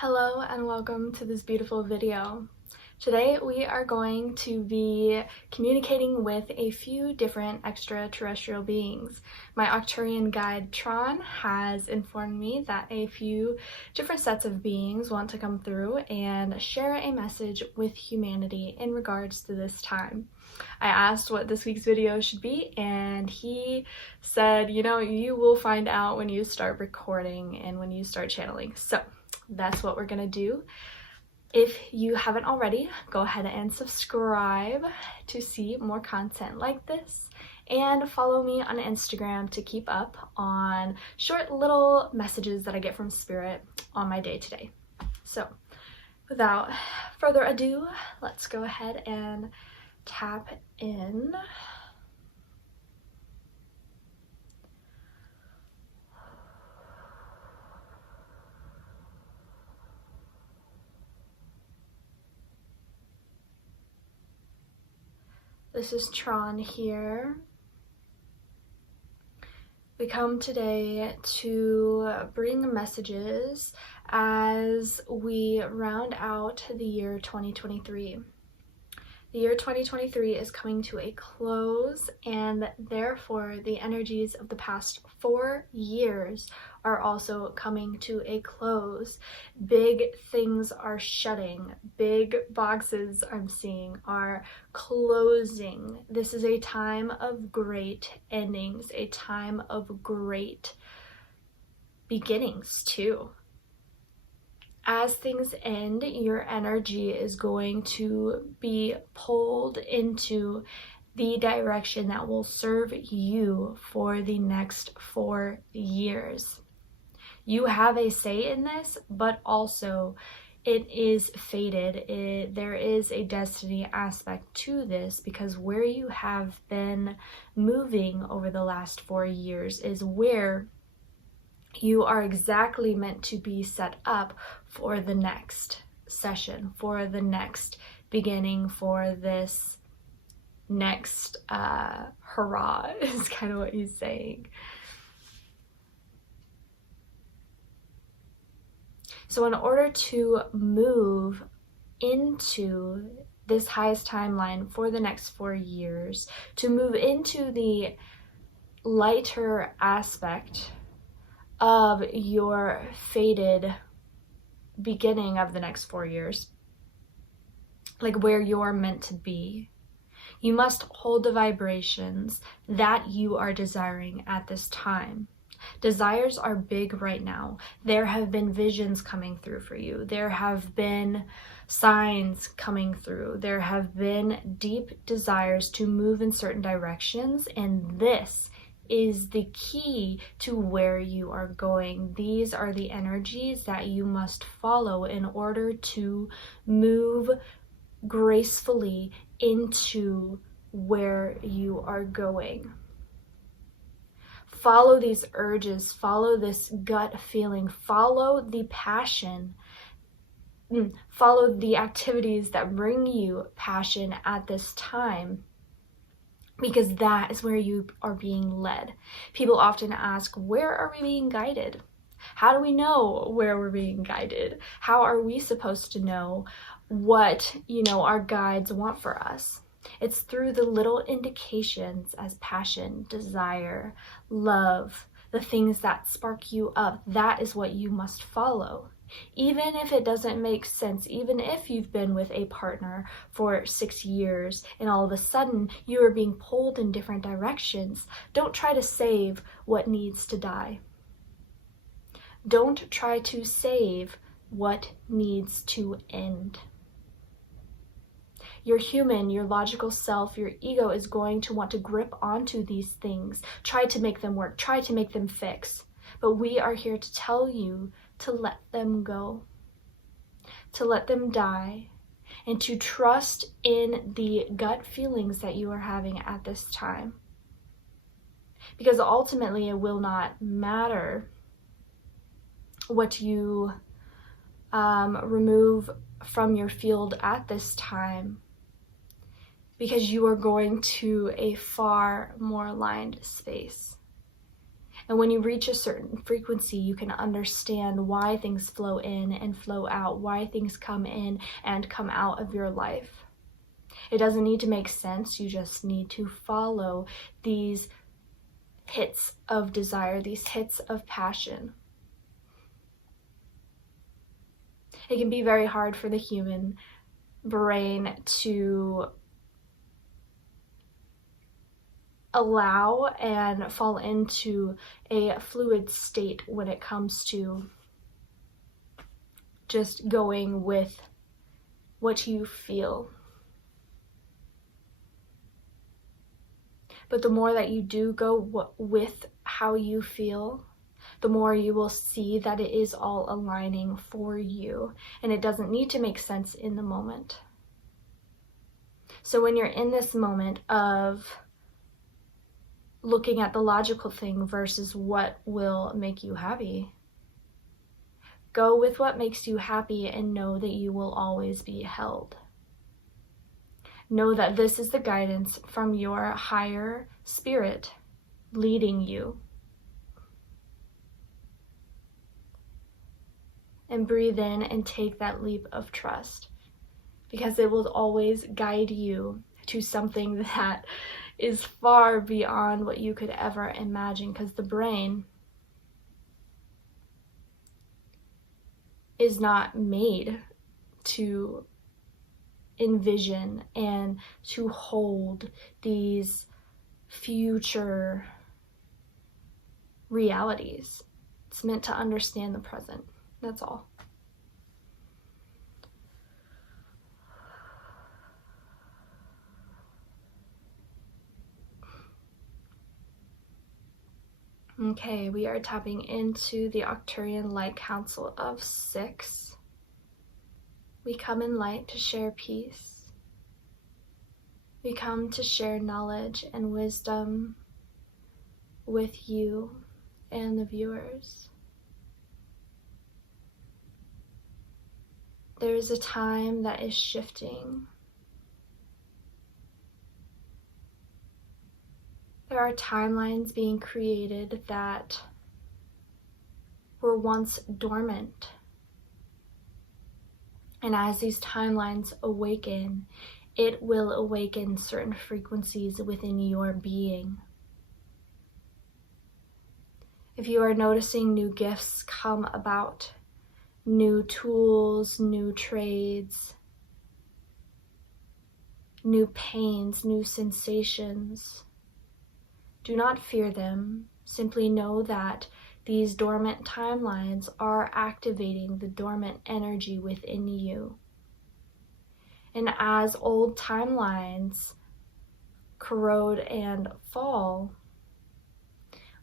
Hello and welcome to this beautiful video. Today we are going to be communicating with a few different extraterrestrial beings. My Arcturian guide Tran has informed me that a few different sets of beings want to come through and share a message with humanity in regards to this time. I asked what this week's video should be and he said, you will find out when you start recording and when you start channeling. So that's what we're gonna do. If you haven't already, go ahead and subscribe to see more content like this, and follow me on Instagram to keep up on short little messages that I get from Spirit on my day-to-day. So without further ado, let's go ahead and tap in. This is Tran here. We come today to bring messages as we round out the year 2023. The year 2023 is coming to a close, and therefore the energies of the past 4 years are also coming to a close. Big things are shutting. Big boxes I'm seeing are closing. This is a time of great endings, a time of great beginnings too. As things end, your energy is going to be pulled into the direction that will serve you for the next 4 years. You have a say in this, but also it is fated. There is a destiny aspect to this, because where you have been moving over the last 4 years is where you are exactly meant to be set up for the next session, for the next beginning, for this next hurrah is kind of what he's saying. So in order to move into this highest timeline for the next 4 years, to move into the lighter aspect of your fated beginning of the next 4 years, like where you're meant to be, you must hold the vibrations that you are desiring at this time. Desires are big right now. There have been visions coming through for you. There have been signs coming through. There have been deep desires to move in certain directions, and this is the key to where you are going. These are the energies that you must follow in order to move gracefully into where you are going. Follow these urges, follow this gut feeling, follow the passion, follow the activities that bring you passion at this time, because that is where you are being led. People often ask, where are we being guided? How do we know where we're being guided? How are we supposed to know what, our guides want for us? It's through the little indications as passion, desire, love, the things that spark you up. That is what you must follow. Even if it doesn't make sense, even if you've been with a partner for 6 years and all of a sudden you are being pulled in different directions, don't try to save what needs to die. Don't try to save what needs to end. Your human, your logical self, your ego is going to want to grip onto these things, try to make them work, try to make them fix. But we are here to tell you to let them go, to let them die, and to trust in the gut feelings that you are having at this time. Because ultimately it will not matter what you remove from your field at this time, because you are going to a far more aligned space. And when you reach a certain frequency, you can understand why things flow in and flow out, why things come in and come out of your life. It doesn't need to make sense. You just need to follow these hits of desire, these hits of passion. It can be very hard for the human brain to allow and fall into a fluid state when it comes to just going with what you feel. But the more that you do go with how you feel, the more you will see that it is all aligning for you, and it doesn't need to make sense in the moment. So when you're in this moment of looking at the logical thing versus what will make you happy, go with what makes you happy and know that you will always be held. Know that this is the guidance from your higher spirit leading you. And breathe in and take that leap of trust, because it will always guide you to something that is far beyond what you could ever imagine, because the brain is not made to envision and to hold these future realities. It's meant to understand the present. That's all. Okay, we are tapping into the Arcturian Light Council of 6. We come in light to share peace. We come to share knowledge and wisdom with you and the viewers. There is a time that is shifting. There are timelines being created that were once dormant. And as these timelines awaken, it will awaken certain frequencies within your being. If you are noticing new gifts come about, new tools, new trades, new pains, new sensations, do not fear them. Simply know that these dormant timelines are activating the dormant energy within you. And as old timelines corrode and fall,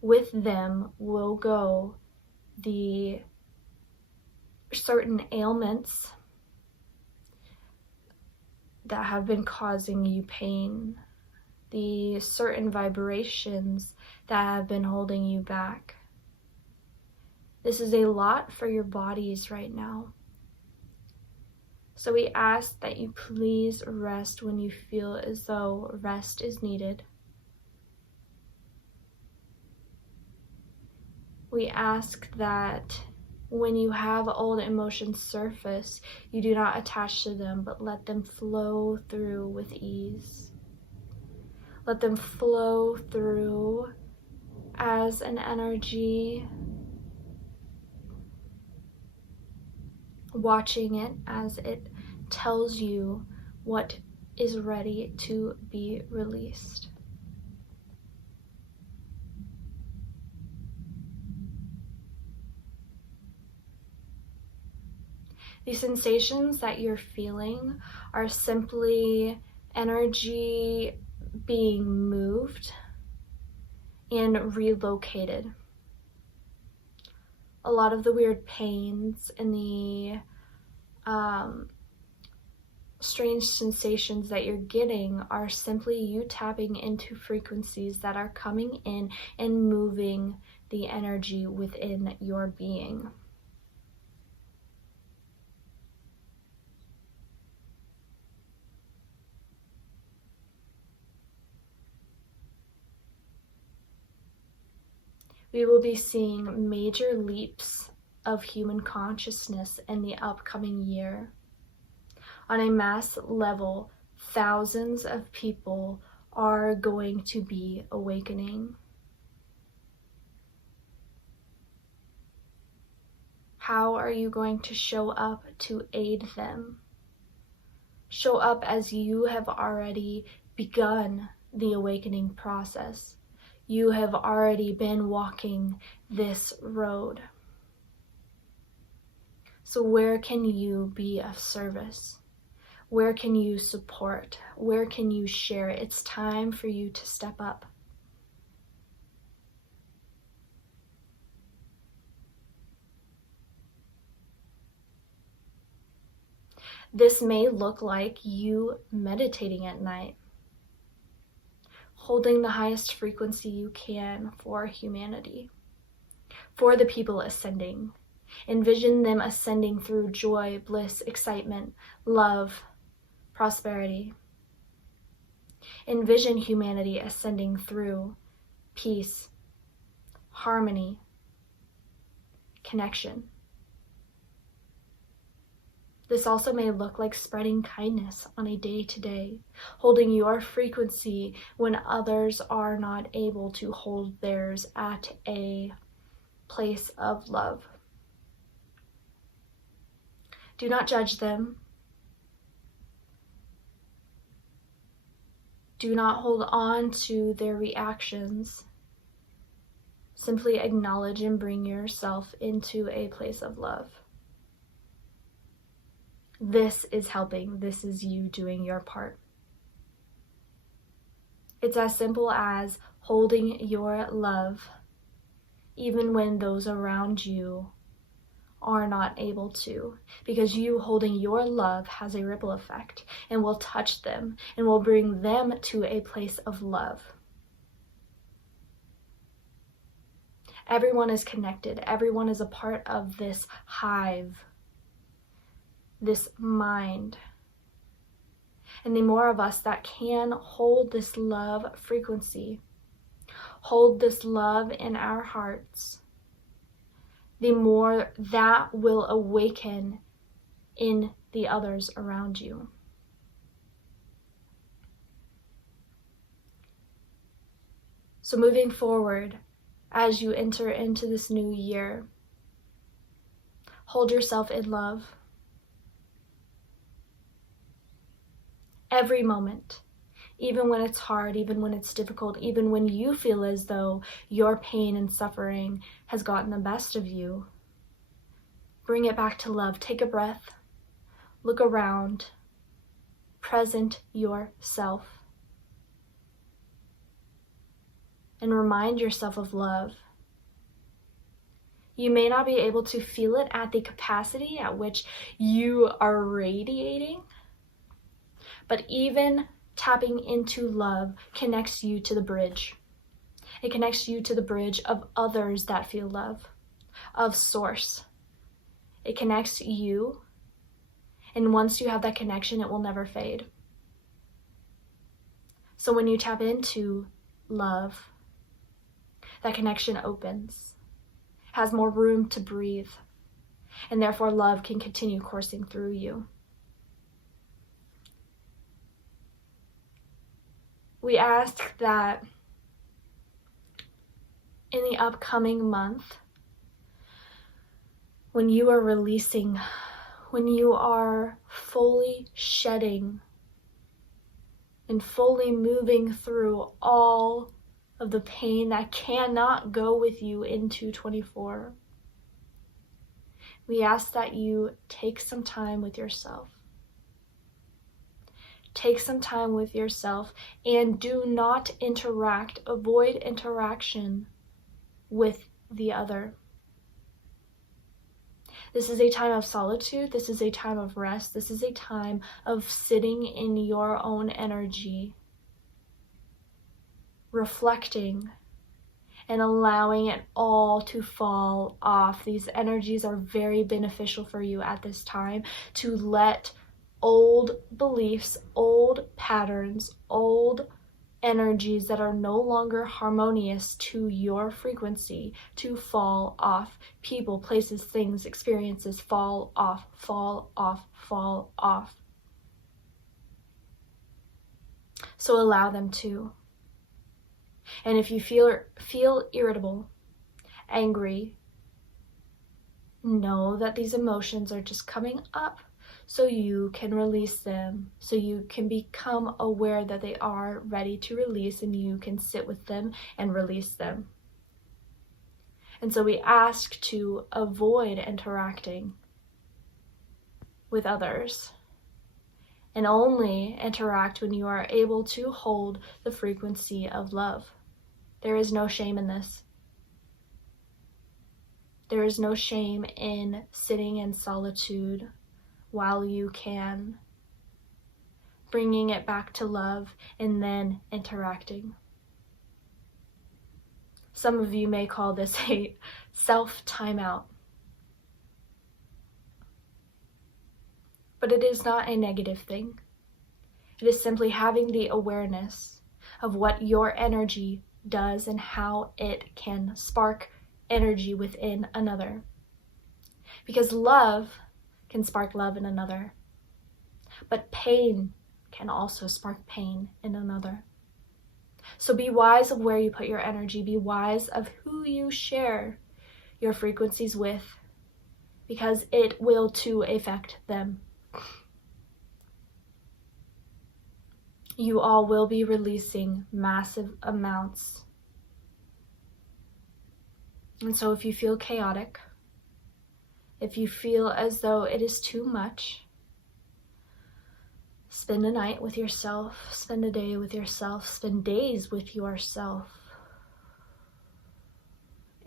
with them will go the certain ailments that have been causing you pain, the certain vibrations that have been holding you back. This is a lot for your bodies right now. So we ask that you please rest when you feel as though rest is needed. We ask that when you have old emotions surface, you do not attach to them, but let them flow through with ease. Let them flow through as an energy, watching it as it tells you what is ready to be released. The sensations that you're feeling are simply energy being moved and relocated. A lot of the weird pains and the strange sensations that you're getting are simply you tapping into frequencies that are coming in and moving the energy within your being. We will be seeing major leaps of human consciousness in the upcoming year. On a mass level, thousands of people are going to be awakening. How are you going to show up to aid them? Show up as you have already begun the awakening process. You have already been walking this road. So where can you be of service? Where can you support? Where can you share? It's time for you to step up. This may look like you meditating at night, holding the highest frequency you can for humanity, for the people ascending. Envision them ascending through joy, bliss, excitement, love, prosperity. Envision humanity ascending through peace, harmony, connection. This also may look like spreading kindness on a day-to-day, holding your frequency when others are not able to hold theirs at a place of love. Do not judge them. Do not hold on to their reactions. Simply acknowledge and bring yourself into a place of love. This is helping. This is you doing your part. It's as simple as holding your love, even when those around you are not able to, because you holding your love has a ripple effect and will touch them and will bring them to a place of love. Everyone is connected. Everyone is a part of this hive, this mind. And the more of us that can hold this love frequency, hold this love in our hearts, the more that will awaken in the others around you. So moving forward, as you enter into this new year, hold yourself in love. Every moment, even when it's hard, even when it's difficult, even when you feel as though your pain and suffering has gotten the best of you, bring it back to love. Take a breath, look around, present yourself, and remind yourself of love. You may not be able to feel it at the capacity at which you are radiating, but even tapping into love connects you to the bridge. It connects you to the bridge of others that feel love, of source. It connects you, and once you have that connection, it will never fade. So when you tap into love, that connection opens, has more room to breathe, and therefore love can continue coursing through you. We ask that in the upcoming month, when you are releasing, when you are fully shedding and fully moving through all of the pain that cannot go with you into 24, we ask that you take some time with yourself. Take some time with yourself and do not interact, avoid interaction with the other. This is a time of solitude. This is a time of rest. This is a time of sitting in your own energy, reflecting and allowing it all to fall off. These energies are very beneficial for you at this time to let old beliefs, old patterns, old energies that are no longer harmonious to your frequency to fall off. People, places, things, experiences fall off, fall off, fall off. So allow them to. And if you feel irritable, angry, know that these emotions are just coming up so you can release them, so you can become aware that they are ready to release, and you can sit with them and release them. And so we ask to avoid interacting with others and only interact when you are able to hold the frequency of love. There is no shame in this. There is no shame in sitting in solitude while you can, bringing it back to love and then interacting. Some of you may call this a self-timeout. But it is not a negative thing. It is simply having the awareness of what your energy does and how it can spark energy within another. Because love can spark love in another, but pain can also spark pain in another. So be wise of where you put your energy. Be wise of who you share your frequencies with, because it will too affect them. You all will be releasing massive amounts. And so if you feel chaotic, if you feel as though it is too much, spend a night with yourself, spend a day with yourself, spend days with yourself,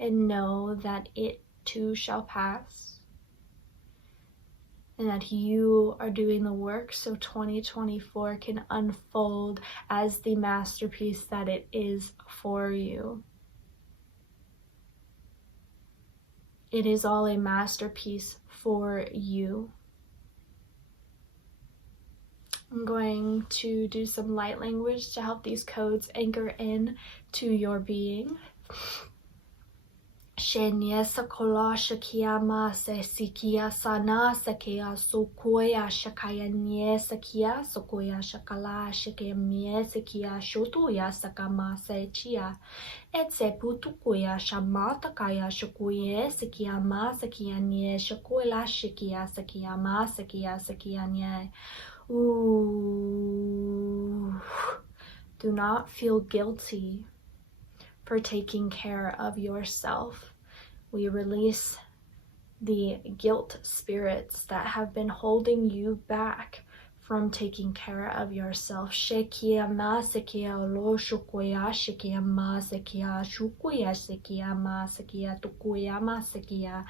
and know that it too shall pass, and that you are doing the work so 2024 can unfold as the masterpiece that it is for you. It is all a masterpiece for you. I'm going to do some light language to help these codes anchor in to your being. Shenya sakola shakia ma se sikia sana sakia sokoya shakaya nye sakia sokoya shakala shakia mie sakia shotoya sakama se chia etse putukoya shamata kaya shakoye sakia ma sakia nye shakola shakia sakia ma sakia nye. Ooh. Do not feel guilty for taking care of yourself. We release the guilt spirits that have been holding you back from taking care of yourself. Shekia ma sekia lo shukoya shekia ma sekia shukoya sekia ma sekia tukoya ma sekia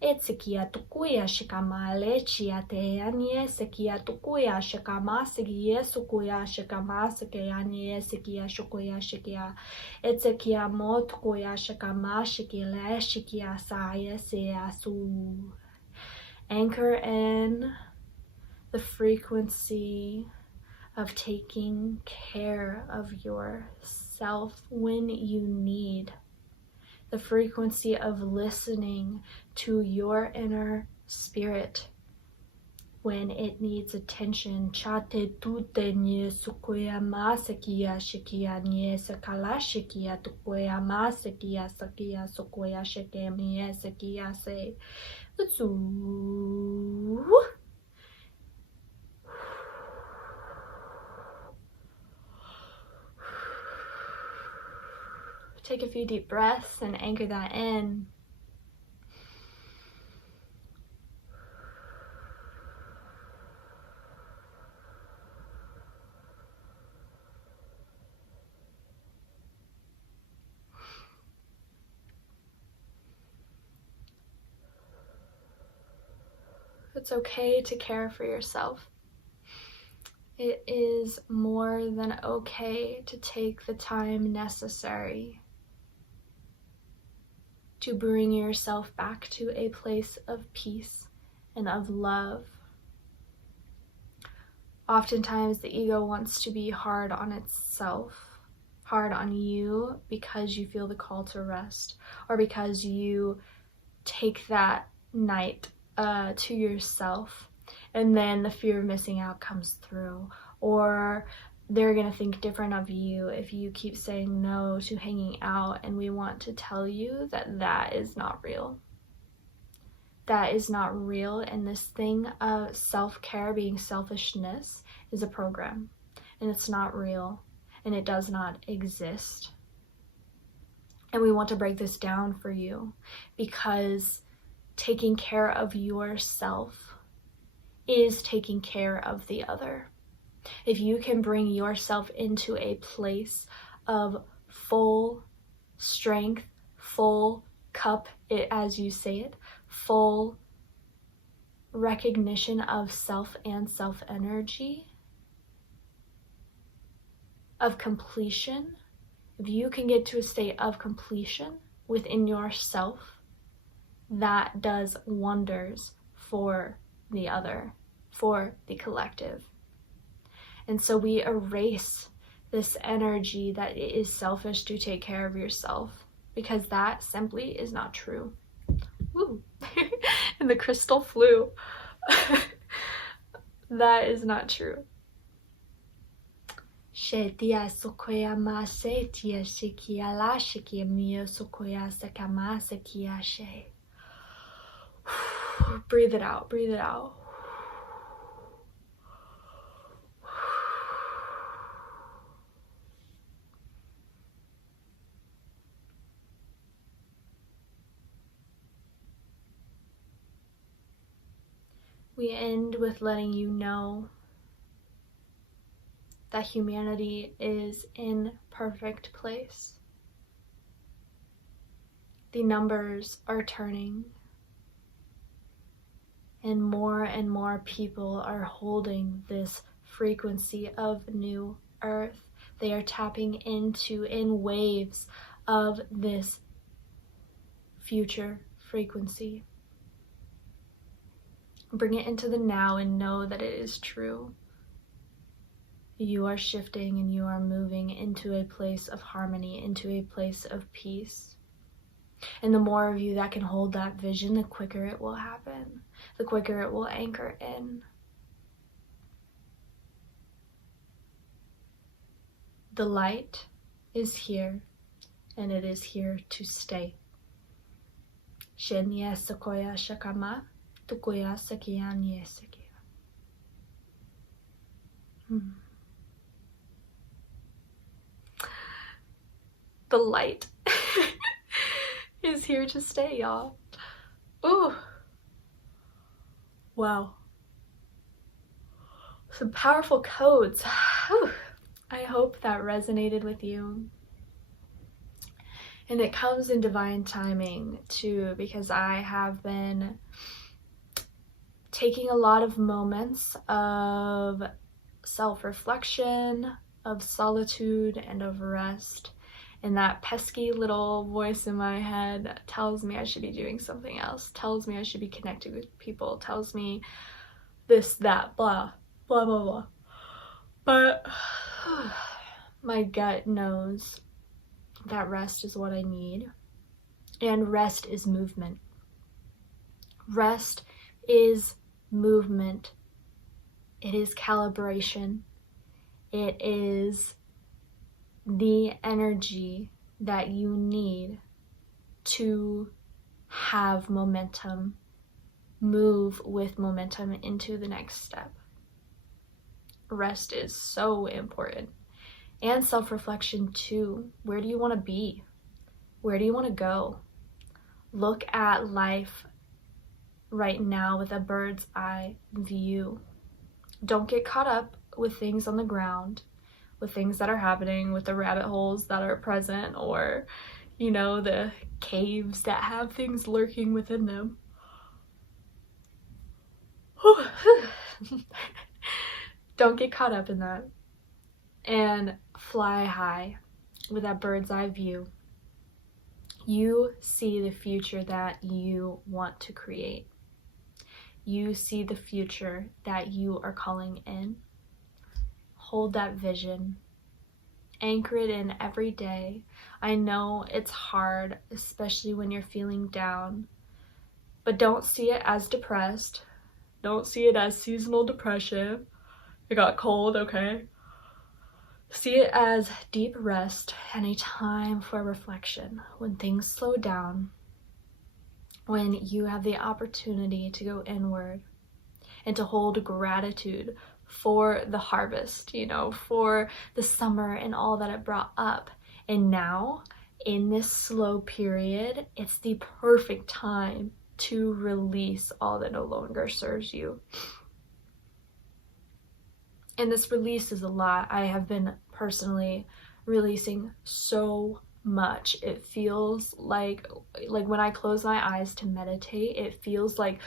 etsekia tukoya shikama lechia te anye sekia tukoya shikama sekia sukoya shikama sekia anye sekia shukoya shekia etsekia mo tukoya shikama shikile shikia saya sea su. Anchor in the frequency of taking care of yourself when you need. The frequency of listening to your inner spirit when it needs attention. Chate tute nye sukoya masakia shikia nye sakala shikia tukoya masakia sakia sukoya shikia nye sakia se. Utsu. Take a few deep breaths and anchor that in. It's okay to care for yourself. It is more than okay to take the time necessary to bring yourself back to a place of peace and of love. Oftentimes the ego wants to be hard on itself hard on you because you feel the call to rest, or because you take that night to yourself, and then the fear of missing out comes through, or they're gonna think different of you if you keep saying no to hanging out. And we want to tell you that that is not real. That is not real, and this thing of self-care being selfishness is a program, and it's not real, and it does not exist. And we want to break this down for you, because taking care of yourself is taking care of the other. If you can bring yourself into a place of full strength, full cup, as you say it, full recognition of self and self energy, of completion, if you can get to a state of completion within yourself, that does wonders for the other, for the collective. And so we erase this energy that it is selfish to take care of yourself, because that simply is not true. Woo! And the crystal flew. That is not true. Shetia sokoya mase tia shikia la shikia mio sokoya sakama sakia she. Breathe it out, breathe it out. We end with letting you know that humanity is in perfect place. The numbers are turning, and more people are holding this frequency of new earth. They are tapping into, in waves of this future frequency. Bring it into the now and know that it is true. You are shifting and you are moving into a place of harmony, into a place of peace. And the more of you that can hold that vision, the quicker it will happen, the quicker it will anchor in. The light is here, and it is here to stay. Shenya Sequoia Shakama. Tukuya Sakiya Nye Sakiya. The light is here to stay, y'all. Ooh. Wow. Some powerful codes. Whew. I hope that resonated with you. And it comes in divine timing too, because I have been taking a lot of moments of self-reflection, of solitude, and of rest. And that pesky little voice in my head tells me I should be doing something else, tells me I should be connecting with people, tells me this, that, blah, blah, blah, blah. But my gut knows that rest is what I need. And rest is movement. Rest is movement. It is calibration. It is the energy that you need to have momentum, move with momentum into the next step. Rest is so important. And self-reflection too. Where do you want to be? Where do you want to go? Look at life right now with a bird's eye view. Don't get caught up with things on the ground, with things that are happening, with the rabbit holes that are present, or, you know, the caves that have things lurking within them. Don't get caught up in that. And fly high with that bird's eye view. You see the future that you want to create. You see the future that you are calling in. Hold that vision anchor it in every day. I know it's hard, especially when you're feeling down, but don't see it as depressed. Don't see it as seasonal depression. It got cold, okay? See it as deep rest and a time for reflection. When things slow down, when you have the opportunity to go inward and to hold gratitude for the harvest, you know, for the summer and all that it brought up. And now, in this slow period, it's the perfect time to release all that no longer serves you. And this release is a lot. I have been personally releasing so much. It feels like when I close my eyes to meditate, it feels like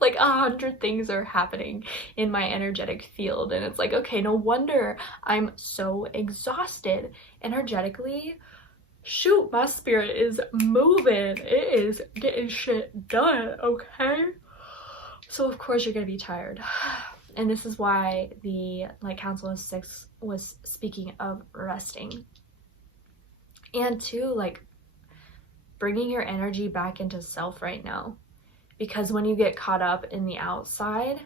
like 100 things are happening in my energetic field, and it's like, okay, no wonder I'm so exhausted energetically. Shoot, my spirit is moving. It is getting shit done, okay? So of course you're gonna be tired. And this is why the Light Council of 6 was speaking of resting. And too, like, bringing your energy back into self right now. Because when you get caught up in the outside,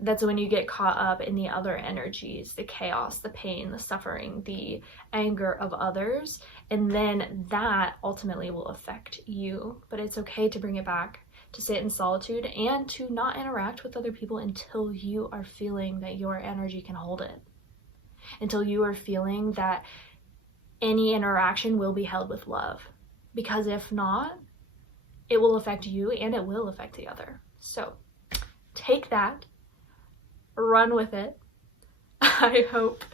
that's when you get caught up in the other energies, the chaos, the pain, the suffering, the anger of others. And then that ultimately will affect you. But it's okay to bring it back, to sit in solitude, and to not interact with other people until you are feeling that your energy can hold it. Until you are feeling that any interaction will be held with love. Because if not, it will affect you and it will affect the other. So take that, run with it. I hope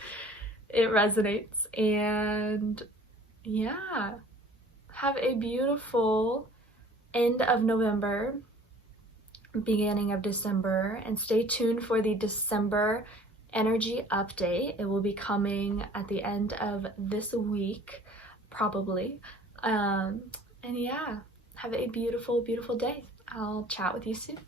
it resonates, and yeah, have a beautiful end of November, beginning of December, and stay tuned for the December energy update. It will be coming at the end of this week, probably. And yeah, have a beautiful, beautiful day. I'll chat with you soon.